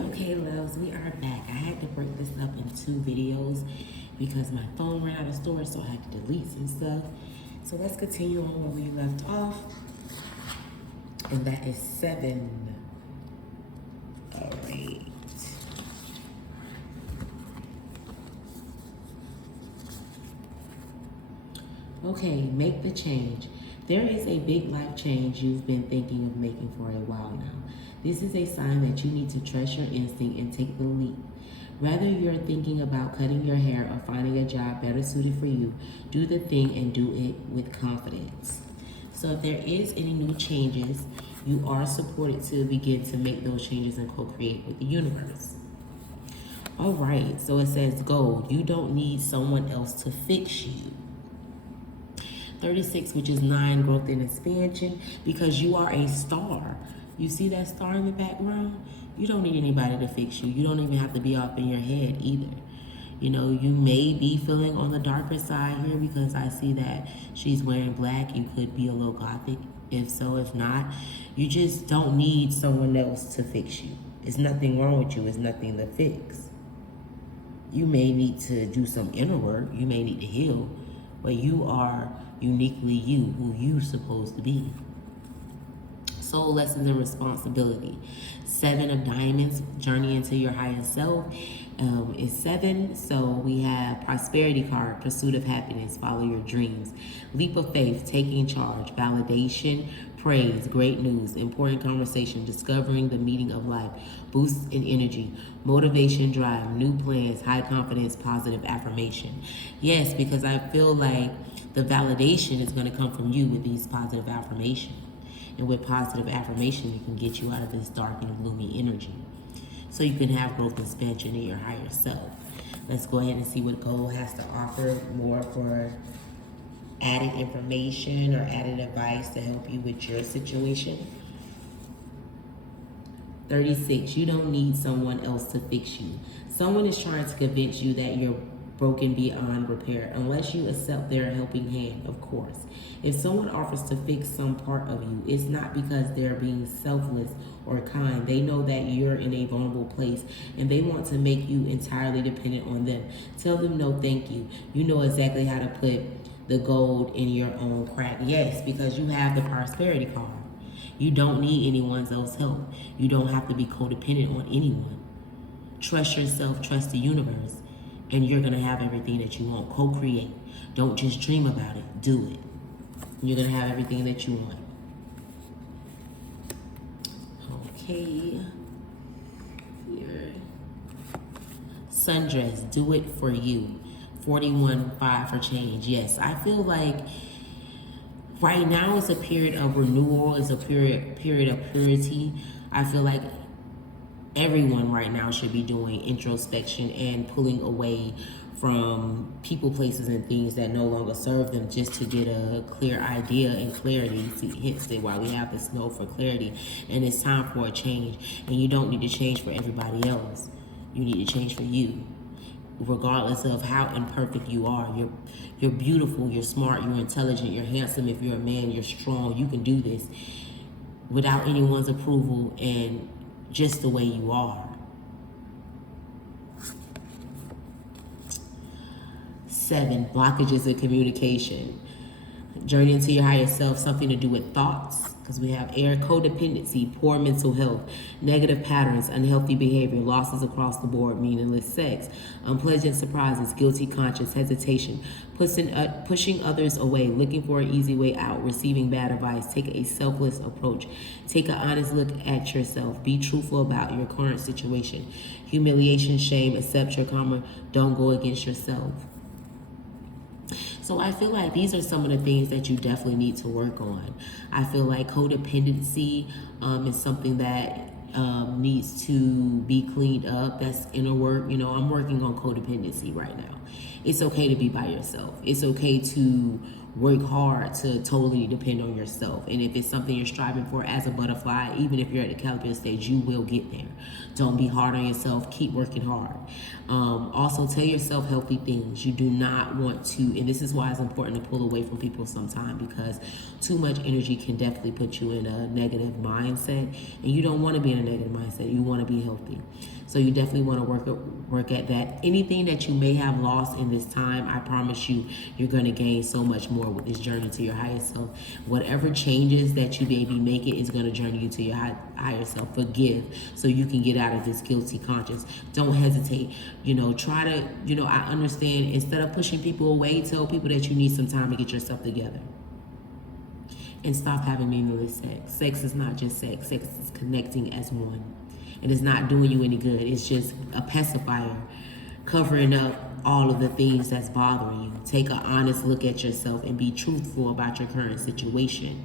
Okay, loves, we are back. I had to break this up in 2 videos because my phone ran out of storage, so I had to delete some stuff. So let's continue on where we left off, and that is 7. All right. Okay, make the change. There is a big life change you've been thinking of making for a while now. This is a sign that you need to trust your instinct and take the leap. Whether you're thinking about cutting your hair or finding a job better suited for you, do the thing and do it with confidence. So if there is any new changes, you are supported to begin to make those changes and co-create with the universe. All right, so it says gold. You don't need someone else to fix you. 36, which is 9, growth and expansion, because you are a star. You see that star in the background? You don't need anybody to fix you. You don't even have to be up in your head either. You know, you may be feeling on the darker side here because I see that she's wearing black. You could be a little gothic. If so, if not, you just don't need someone else to fix you. There's nothing wrong with you. It's nothing to fix. You may need to do some inner work. You may need to heal, but you are uniquely you, who you're supposed to be. Soul lessons and responsibility. 7 of diamonds, journey into your higher self, is 7. So we have prosperity card, pursuit of happiness, follow your dreams. Leap of faith, taking charge, validation, praise, great news, important conversation, discovering the meaning of life, boost in energy, motivation, drive, new plans, high confidence, positive affirmation. Yes, because I feel like the validation is going to come from you with these positive affirmations. And with positive affirmation, it can get you out of this dark and gloomy energy. So you can have growth and expansion in your higher self. Let's go ahead and see what gold has to offer more for added information or added advice to help you with your situation. 36, you don't need someone else to fix you. Someone is trying to convince you that you're broken beyond repair, unless you accept their helping hand, of course. If someone offers to fix some part of you, it's not because they're being selfless or kind. They know that you're in a vulnerable place and they want to make you entirely dependent on them. Tell them no thank you. You know exactly how to put the gold in your own crack. Yes, because you have the prosperity card. You don't need anyone else's help. You don't have to be codependent on anyone. Trust yourself, trust the universe, and you're going to have everything that you want. Co-create. Don't just dream about it. Do it. You're going to have everything that you want. Okay. Here. Sundress. Do it for you. 41.5 for change. Yes, I feel like right now is a period of renewal. It's a period of purity. I feel like everyone right now should be doing introspection and pulling away from people, places, and things that no longer serve them, just to get a clear idea and clarity. See, hence why we have this snow for clarity. And it's time for a change. And you don't need to change for everybody else. You need to change for you. Regardless of how imperfect you are, you're beautiful, you're smart, you're intelligent, you're handsome. If you're a man, you're strong. You can do this without anyone's approval and just the way you are. 7, blockages in communication. Journey into your higher self, something to do with thoughts, because we have air, codependency, poor mental health, negative patterns, unhealthy behavior, losses across the board, meaningless sex, unpleasant surprises, guilty conscience, hesitation, pushing others away, looking for an easy way out, receiving bad advice. Take a selfless approach. Take an honest look at yourself. Be truthful about your current situation. Humiliation, shame, accept your karma. Don't go against yourself. So I feel like these are some of the things that you definitely need to work on. I feel like codependency is something that needs to be cleaned up. That's inner work. You know, I'm working on codependency right now. It's okay to be by yourself. It's okay to work hard to totally depend on yourself. And if it's something you're striving for as a butterfly, even if you're at the caterpillar stage, you will get there. Don't be hard on yourself. Keep working hard. Also, tell yourself healthy things. You do not want to, and this is why it's important to pull away from people sometime, because too much energy can definitely put you in a negative mindset, and you don't want to be in a negative mindset. You want to be healthy. So you definitely want to work at that. Anything that you may have lost in this time, I promise you, you're going to gain so much more with this journey to your higher self. Whatever changes that you may be making is going to journey you to your higher self. Forgive so you can get out of this guilty conscience. Don't hesitate. Try to, I understand, instead of pushing people away, tell people that you need some time to get yourself together. And stop having meaningless sex. Sex is not just sex. Sex is connecting as one. And it's not doing you any good. It's just a pacifier, covering up all of the things that's bothering you. Take an honest look at yourself and be truthful about your current situation.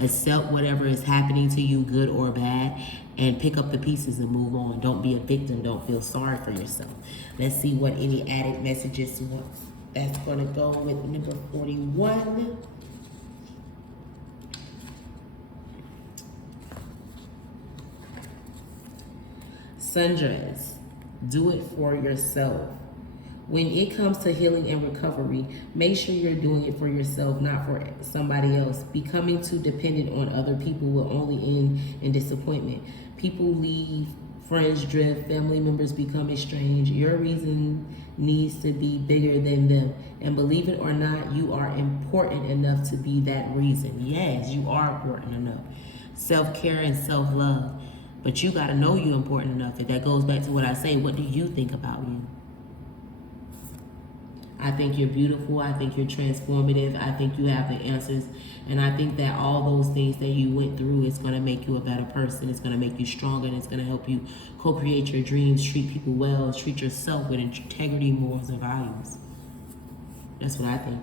Accept whatever is happening to you, good or bad, and pick up the pieces and move on. Don't be a victim. Don't feel sorry for yourself. Let's see what any added messages you want. That's going to go with number 41. Sundress, do it for yourself. When it comes to healing and recovery, make sure you're doing it for yourself, not for somebody else. Becoming too dependent on other people will only end in disappointment. People leave, friends drift, family members become estranged. Your reason needs to be bigger than them. And believe it or not, you are important enough to be that reason. Yes, you are important enough. Self-care and self-love. But you got to know you're important enough. If that goes back to what I say, what do you think about you? I think you're beautiful. I think you're transformative. I think you have the answers. And I think that all those things that you went through is going to make you a better person. It's going to make you stronger, and it's going to help you co-create your dreams, treat people well, treat yourself with integrity, morals, and values. That's what I think.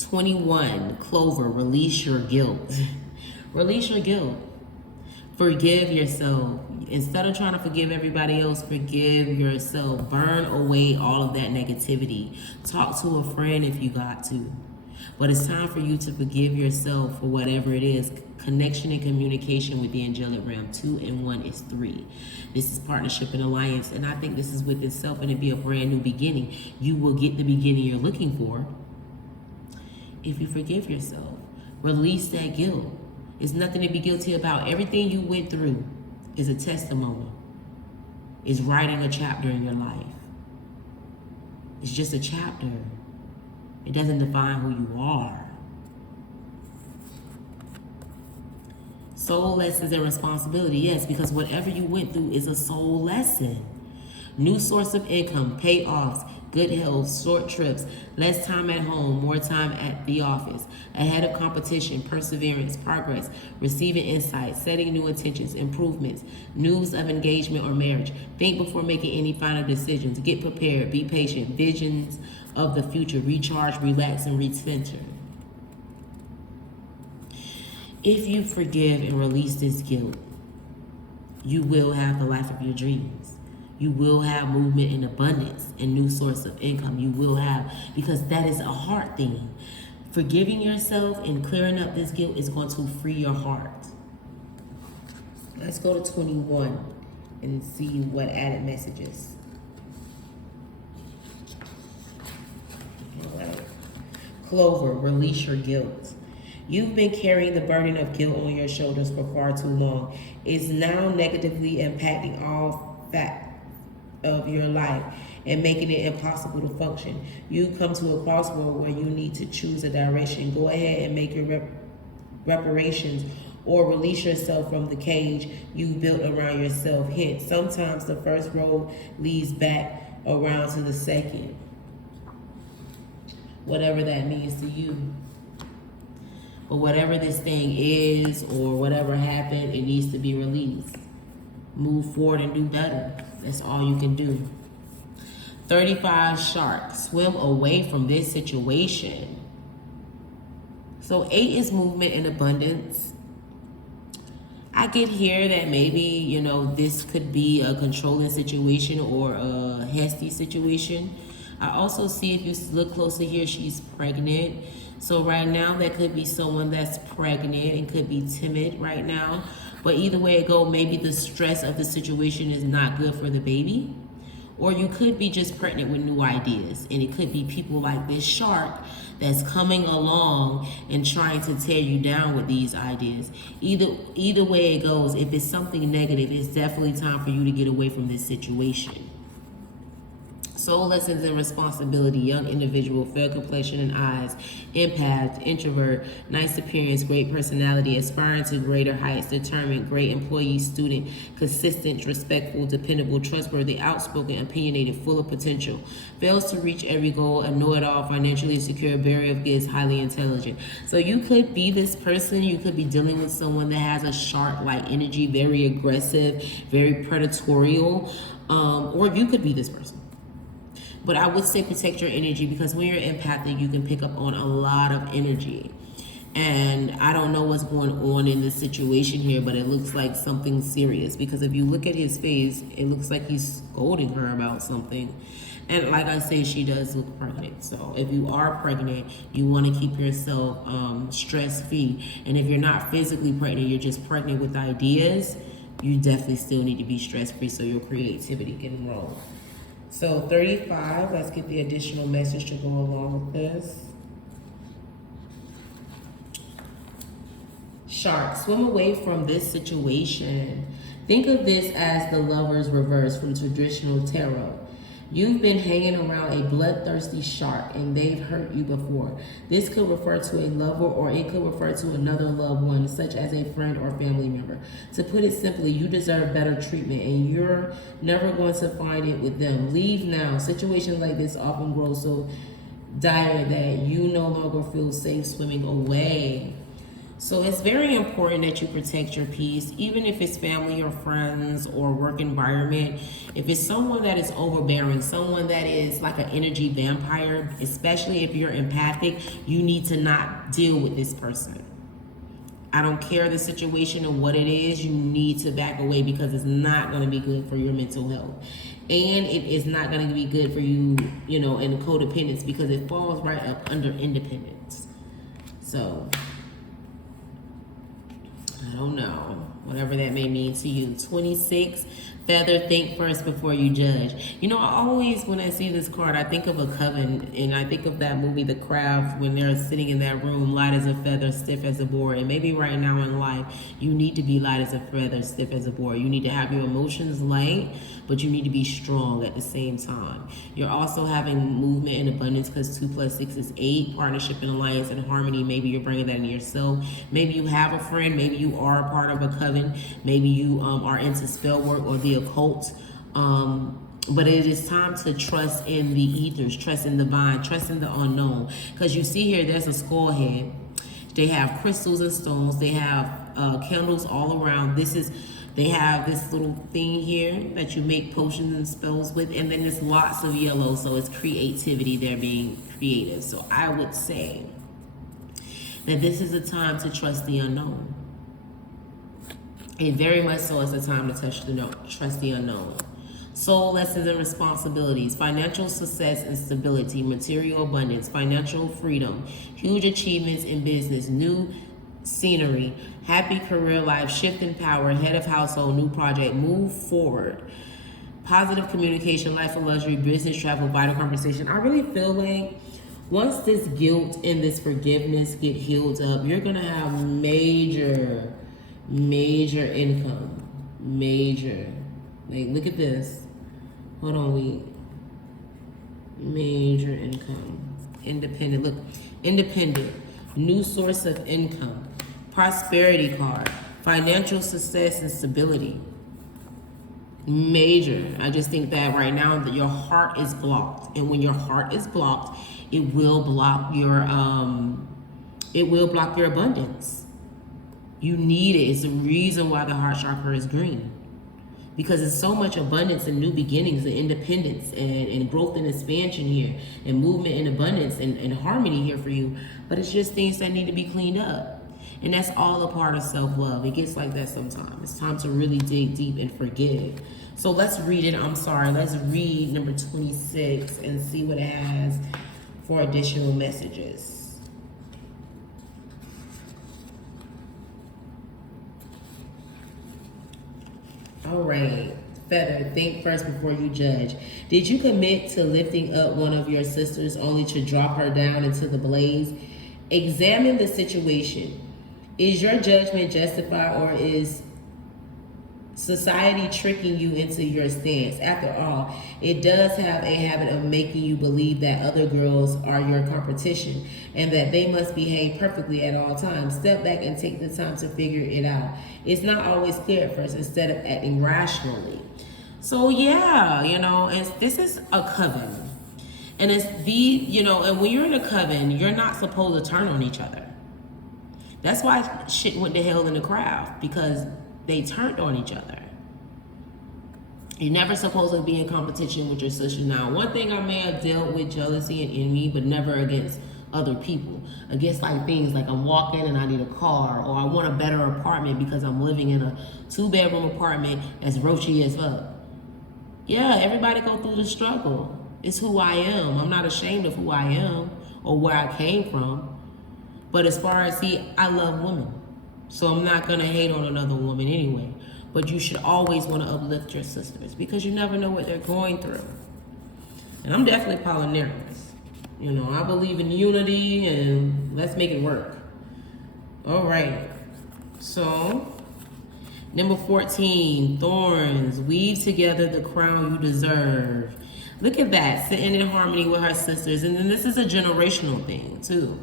21, Clover, release your guilt. Release your guilt. Forgive yourself. Instead of trying to forgive everybody else, forgive yourself. Burn away all of that negativity. Talk to a friend if you got to. But it's time for you to forgive yourself for whatever it is. Connection and communication with the angelic realm. 2 and 1 is 3. This is partnership and alliance. And I think this is with itself, and it'd be a brand new beginning. You will get the beginning you're looking for if you forgive yourself. Release that guilt. It's nothing to be guilty about. Everything you went through is a testimony. It's writing a chapter in your life. It's just a chapter. It doesn't define who you are. Soul lessons and responsibility. Yes, because whatever you went through is a soul lesson. New source of income, payoffs, good health, short trips, less time at home, more time at the office, ahead of competition, perseverance, progress, receiving insights, setting new intentions, improvements, news of engagement or marriage. Think before making any final decisions. Get prepared, be patient, visions of the future, recharge, relax, and recenter. If you forgive and release this guilt, you will have the life of your dreams. You will have movement and abundance and new source of income. You will have, because that is a heart thing. Forgiving yourself and clearing up this guilt is going to free your heart. Let's go to 21 and see what added messages. All right. Clover, release your guilt. You've been carrying the burden of guilt on your shoulders for far too long. It's now negatively impacting all facts of your life and making it impossible to function. You come to a crossroad where you need to choose a direction. Go ahead and make your reparations or release yourself from the cage you built around yourself. Hint, sometimes the first road leads back around to the second. Whatever that means to you. But whatever this thing is or whatever happened, it needs to be released. Move forward and do better. That's all you can do. 35 shark, swim away from this situation. So 8 is movement and abundance. I get here that maybe, this could be a controlling situation or a hasty situation. I also see, if you look closer here, she's pregnant. So right now, that could be someone that's pregnant and could be timid right now. But either way it go, maybe the stress of the situation is not good for the baby. Or you could be just pregnant with new ideas. And it could be people like this shark that's coming along and trying to tear you down with these ideas. Either way it goes, if it's something negative, it's definitely time for you to get away from this situation. Soul lessons and responsibility, young individual, fair complexion and eyes, empath, introvert, nice appearance, great personality, aspiring to greater heights, determined, great employee, student, consistent, respectful, dependable, trustworthy, outspoken, opinionated, full of potential, fails to reach every goal, a know-it-all, financially secure, barrier of gifts, highly intelligent. So you could be this person. You could be dealing with someone that has a shark-like energy, very aggressive, very predatory, or you could be this person. But I would say protect your energy, because when you're empathic, you can pick up on a lot of energy. And I don't know what's going on in this situation here, but it looks like something serious. Because if you look at his face, it looks like he's scolding her about something. And like I say, she does look pregnant. So if you are pregnant, you want to keep yourself stress-free. And if you're not physically pregnant, you're just pregnant with ideas, you definitely still need to be stress-free so your creativity can roll. So 35, let's get the additional message to go along with this. Shark, swim away from this situation. Think of this as the Lover's reverse from traditional tarot. You've been hanging around a bloodthirsty shark and they've hurt you before. This could refer to a lover, or it could refer to another loved one, such as a friend or family member. To put it simply, you deserve better treatment and you're never going to find it with them. Leave now. Situations like this often grow so dire that you no longer feel safe swimming away. So it's very important that you protect your peace, even if it's family or friends or work environment. If it's someone that is overbearing, someone that is like an energy vampire, especially if you're empathic, you need to not deal with this person. I don't care the situation or what it is, you need to back away, because it's not going to be good for your mental health. And it is not going to be good for you, in codependence, because it falls right up under independence. So I don't know, whatever that may mean to you. 26, feather, think first before you judge. I always, when I see this card, I think of a coven, and I think of that movie, The Craft, when they're sitting in that room, light as a feather, stiff as a board. And maybe right now in life, you need to be light as a feather, stiff as a board. You need to have your emotions light, but you need to be strong at the same time. You're also having movement and abundance, because 2 + 6 is 8, partnership and alliance and harmony. Maybe you're bringing that into yourself. Maybe you have a friend. Maybe you are a part of a coven. Maybe you are into spell work or the occult. But it is time to trust in the ethers, trust in the divine, trust in the unknown. Because you see here, there's a skull head. They have crystals and stones. They have candles all around. They have this little thing here that you make potions and spells with, and then there's lots of yellow, so it's creativity. They're being creative. So I would say that this is a time to trust the unknown. It very much so is a time to trust the unknown. Soul lessons and responsibilities, financial success and stability, material abundance, financial freedom, huge achievements in business, new scenery, happy career life, shift in power, head of household, new project, move forward, positive communication, life of luxury, business travel, vital conversation. I really feel like once this guilt and this forgiveness get healed up, you're gonna have major income. Like, look at this. Hold on, wait. Major income. Independent. Look, independent. New source of income. Prosperity card. Financial success and stability. Major. I just think that right now that your heart is blocked. And when your heart is blocked, it will block your abundance. You need it. It's the reason why the heart chakra is green. Because it's so much abundance and new beginnings and independence and growth and expansion here, and movement and abundance and harmony here for you. But it's just things that need to be cleaned up. And that's all a part of self-love. It gets like that sometimes. It's time to really dig deep and forgive. So let's read it. Let's read number 26 and see what it has for additional messages. All right. Feather, think first before you judge. Did you commit to lifting up one of your sisters only to drop her down into the blaze? Examine the situation. Is your judgment justified, or is society tricking you into your stance? After all, it does have a habit of making you believe that other girls are your competition and that they must behave perfectly at all times. Step back and take the time to figure it out. It's not always clear at first, instead of acting rationally. So yeah, this is a coven. And it's and when you're in a coven, you're not supposed to turn on each other. That's why shit went to hell in the craft, because they turned on each other. You're never supposed to be in competition with your sister. Now, one thing I may have dealt with jealousy and envy, but never against other people. Against things like I'm walking and I need a car, or I want a better apartment because I'm living in a 2-bedroom apartment that's roachy as fuck. Yeah, everybody go through the struggle. It's who I am. I'm not ashamed of who I am or where I came from. But as far as, I love women. So I'm not going to hate on another woman anyway. But you should always want to uplift your sisters, because you never know what they're going through. And I'm definitely Polynarius. I believe in unity, and let's make it work. All right. So, number 14, thorns. Weave together the crown you deserve. Look at that, sitting in harmony with her sisters. And then this is a generational thing, too.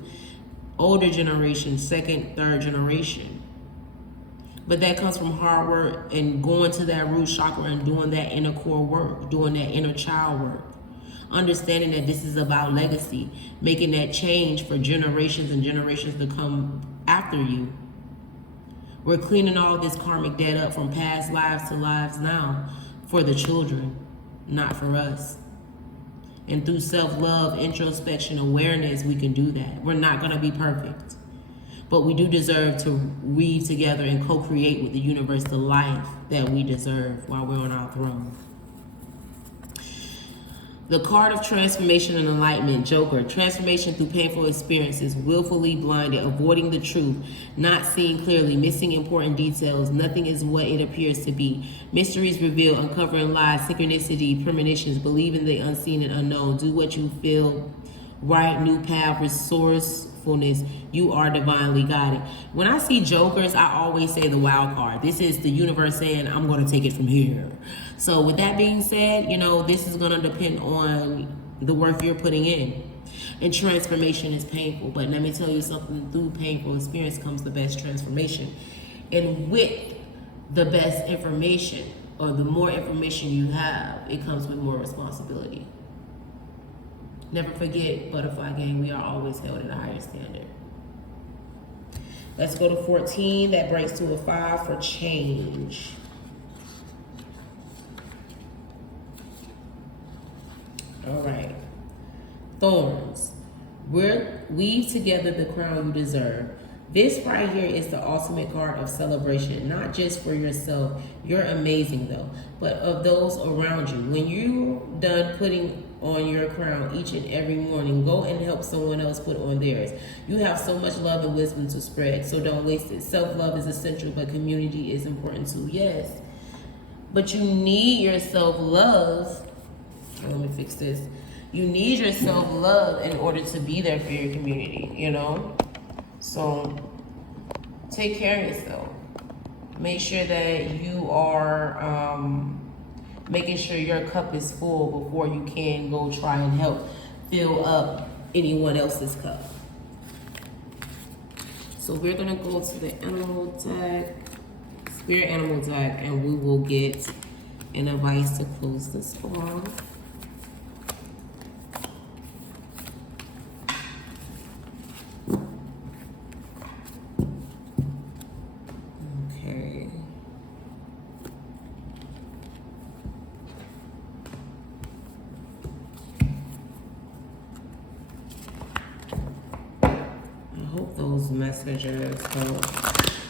Older generation, second, third generation. But that comes from hard work and going to that root chakra and doing that inner core work, doing that inner child work. Understanding that this is about legacy, making that change for generations and generations to come after you. We're cleaning all this karmic debt up from past lives to lives now for the children, not for us. And through self-love, introspection, awareness, we can do that. We're not going to be perfect. But we do deserve to weave together and co-create with the universe the life that we deserve while we're on our throne. The card of transformation and enlightenment, Joker. Transformation through painful experiences, willfully blinded, avoiding the truth, not seeing clearly, missing important details. Nothing is what it appears to be. Mysteries revealed, uncovering lies, synchronicity, premonitions, believing the unseen and unknown. Do what you feel right, new path, resourcefulness. You are divinely guided. When I see jokers, I always say the wild card. This is the universe saying, I'm going to take it from here. So with that being said, this is going to depend on the work you're putting in. And transformation is painful. But let me tell you something, through painful experience comes the best transformation. And with the best information, or the more information you have, it comes with more responsibility. Never forget, Butterfly Gang, we are always held at a higher standard. Let's go to 14. That breaks to a 5 for change. All right. Thorns. Weave together the crown you deserve. This right here is the ultimate card of celebration, not just for yourself. You're amazing though, but of those around you. When you're done putting on your crown each and every morning, go and help someone else put on theirs. You have so much love and wisdom to spread, so don't waste it. Self-love is essential, but community is important too. Yes, but you need your self-love. Let me fix this. You need your self-love in order to be there for your community, So take care of yourself. Make sure that you are making sure your cup is full before you can go try and help fill up anyone else's cup. So we're gonna go to the animal deck, spirit animal deck, and we will get an advice to close this off. Those messages. So,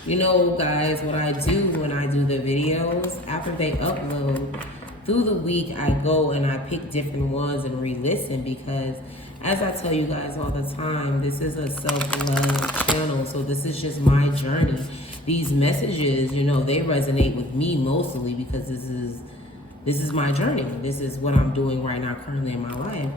you know, guys, what I do when I do the videos, after they upload, through the week, I go and I pick different ones and re-listen because, as I tell you guys all the time, this is a self-love channel, so this is just my journey. These messages, you know, they resonate with me mostly because this is my journey. This is what I'm doing right now currently in my life.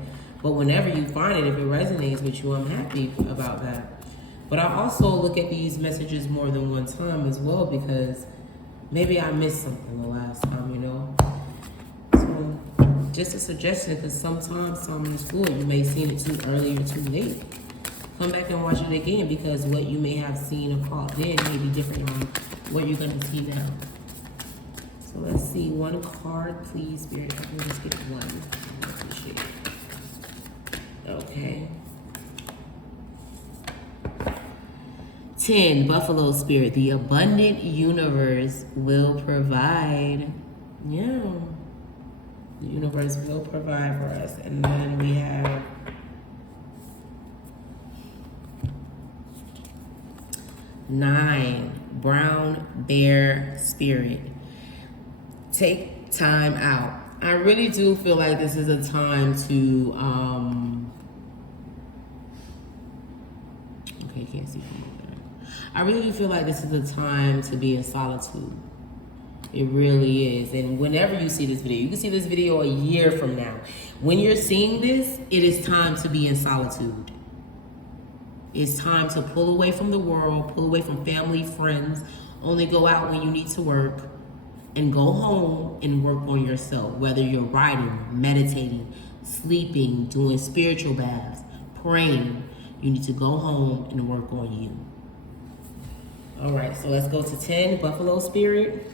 But whenever you find it, if it resonates with you, I'm happy about that. But I also look at these messages more than one time as well because maybe I missed something the last time, you know. So just a suggestion, because sometimes some is good. You may have seen it too early or too late. Come back and watch it again because what you may have seen or caught then may be different on what you're going to see now. So let's see. One card, please, Spirit. I can just get one. I appreciate it. Okay. 10, Buffalo Spirit. The abundant universe will provide. Yeah. The universe will provide for us. And then we have 9, Brown Bear Spirit. Take time out. I really do feel like this is a time to, okay, can't see from over there. I really do feel like this is a time to be in solitude. It really is. And whenever you see this video, you can see this video a year from now. When you're seeing this, it is time to be in solitude. It's time to pull away from the world, pull away from family, friends, only go out when you need to work, and go home and work on yourself. Whether you're writing, meditating, sleeping, doing spiritual baths, praying, you need to go home and work on you. All right, so let's go to 10, Buffalo Spirit.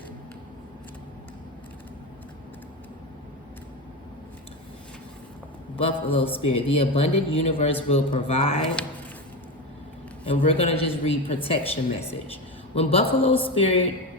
Buffalo Spirit, the abundant universe will provide. And we're going to just read protection message. When Buffalo Spirit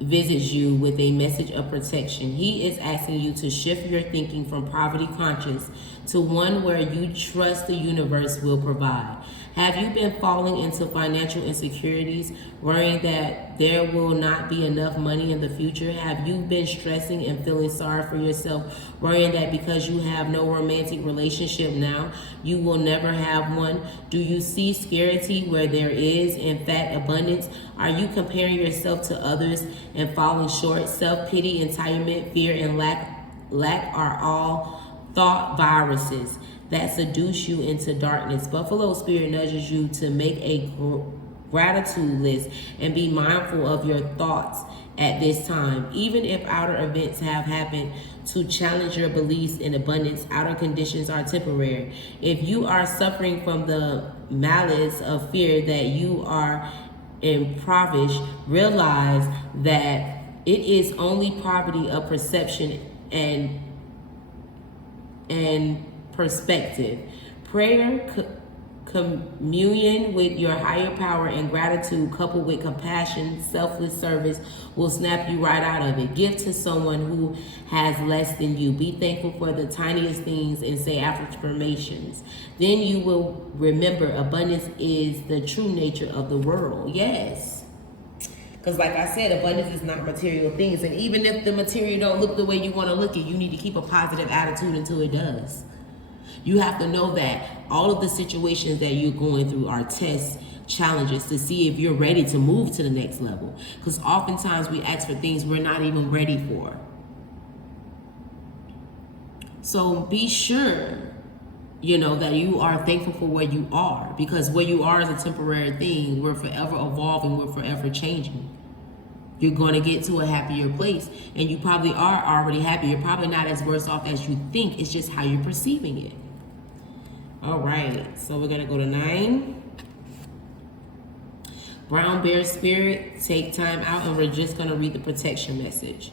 visits you with a message of protection, he is asking you to shift your thinking from poverty conscious to one where you trust the universe will provide. Have you been falling into financial insecurities, worrying that there will not be enough money in the future? Have you been stressing and feeling sorry for yourself, worrying that because you have no romantic relationship now, you will never have one? Do you see scarcity where there is, in fact, abundance? Are you comparing yourself to others and falling short? Self-pity, entitlement, fear, and lack are all thought viruses that seduce you into darkness. Buffalo Spirit nudges you to make a gratitude list and be mindful of your thoughts at this time. Even if outer events have happened to challenge your beliefs in abundance, outer conditions are temporary. If you are suffering from the malice of fear that you are impoverished, realize that it is only poverty of perception and perspective. Prayer, communion with your higher power, and gratitude coupled with compassion, selfless service will snap you right out of it. Give to someone who has less than you. Be thankful for the tiniest things and say affirmations. Then you will remember abundance is the true nature of the world. Yes. Because like I said, abundance is not material things. And even if the material don't look the way you want to look it, you need to keep a positive attitude until it does. You have to know that all of the situations that you're going through are tests, challenges to see if you're ready to move to the next level. Because oftentimes we ask for things we're not even ready for. So be sure, you know, that you are thankful for where you are. Because where you are is a temporary thing. We're forever evolving. We're forever changing. You're going to get to a happier place. And you probably are already happy. You're probably not as worse off as you think. It's just how you're perceiving it. All right. So we're going to go to 9. Brown Bear Spirit, take time out, and we're just going to read the protection message.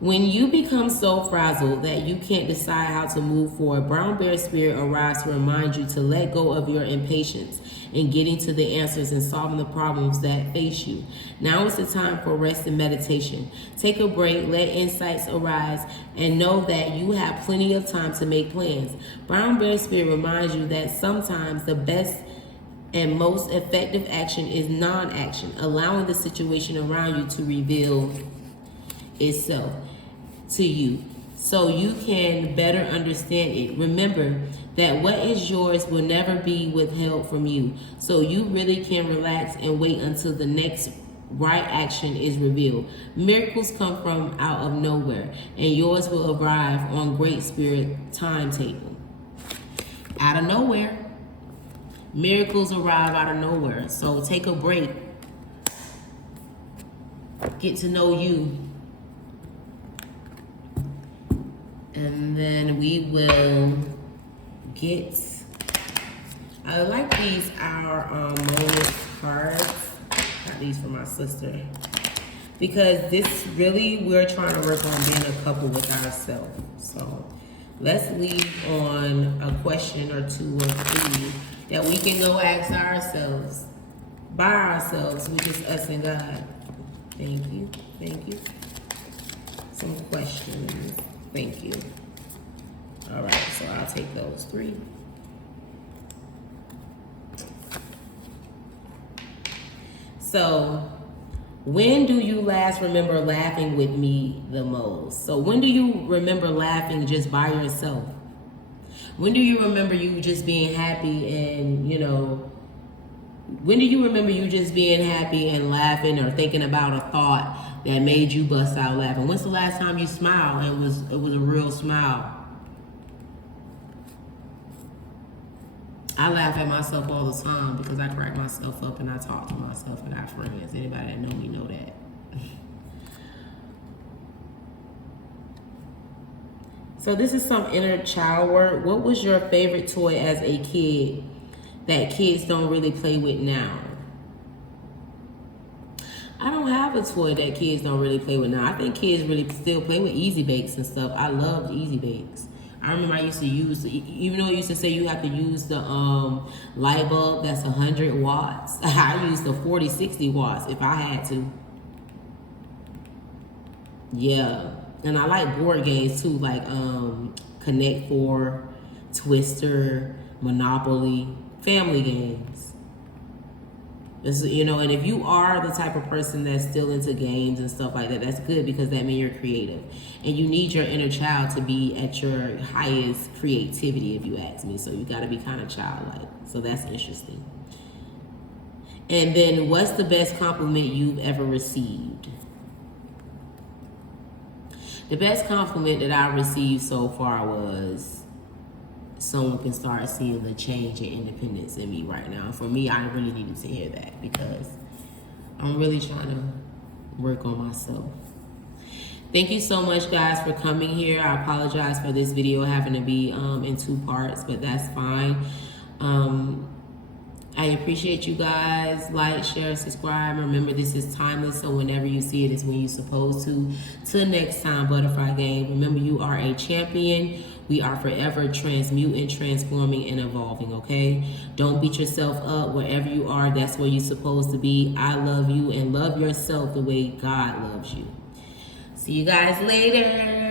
When you become so frazzled that you can't decide how to move forward, Brown Bear Spirit arrives to remind you to let go of your impatience in getting to the answers and solving the problems that face you. Now is the time for rest and meditation. Take a break, let insights arise, and know that you have plenty of time to make plans. Brown Bear Spirit reminds you that sometimes the best And most effective action is non-action, allowing the situation around you to reveal itself to you so you can better understand it. Remember that what is yours will never be withheld from you. So you really can relax and wait until the next right action is revealed. Miracles come from out of nowhere, and yours will arrive on Great Spirit timetable. Out of nowhere. Miracles arrive out of nowhere. So take a break. Get to know you. And then we will get, I like these, our moments cards. Got these for my sister. Because this really, we're trying to work on being a couple with ourselves. So let's leave on a question or two or three that we can go ask ourselves, by ourselves, which is us and God. Thank you, thank you. Some questions, thank you. All right, so I'll take those three. So, when do you last remember laughing with me the most? So when do you remember laughing just by yourself? When do you remember you just being happy and, you know, when do you remember you just being happy and laughing or thinking about a thought that made you bust out laughing? When's the last time you smiled and it was a real smile? I laugh at myself all the time because I crack myself up and I talk to myself and I have friends. Anybody that know me know that. So this is some inner child work. What was your favorite toy as a kid that kids don't really play with now? I don't have a toy that kids don't really play with now. I think kids really still play with Easy Bakes and stuff. I loved Easy Bakes. I remember I used to use, even though it used to say you have to use the light bulb that's 100 watts, I used the 40, 60 watts if I had to. Yeah, and I like board games too, like Connect Four, Twister, Monopoly, family games. This, you know, and if you are the type of person that's still into games and stuff like that, that's good because that means you're creative. And you need your inner child to be at your highest creativity, if you ask me. So you got to be kind of childlike. So that's interesting. And then what's the best compliment you've ever received? The best compliment that I received so far was someone can start seeing the change and independence in me right now. For me, I really needed to hear that because I'm really trying to work on myself. Thank you so much, guys, for coming here. I apologize for this video having to be in 2 parts, but that's fine. I appreciate you guys. Like, share, subscribe. Remember, this is timeless, so whenever you see it is when you're supposed to. Till next time, Butterfly Gang. Remember, you are a champion. We are forever transmuting, transforming, and evolving, okay? Don't beat yourself up. Wherever you are, that's where you're supposed to be. I love you, and love yourself the way God loves you. See you guys later.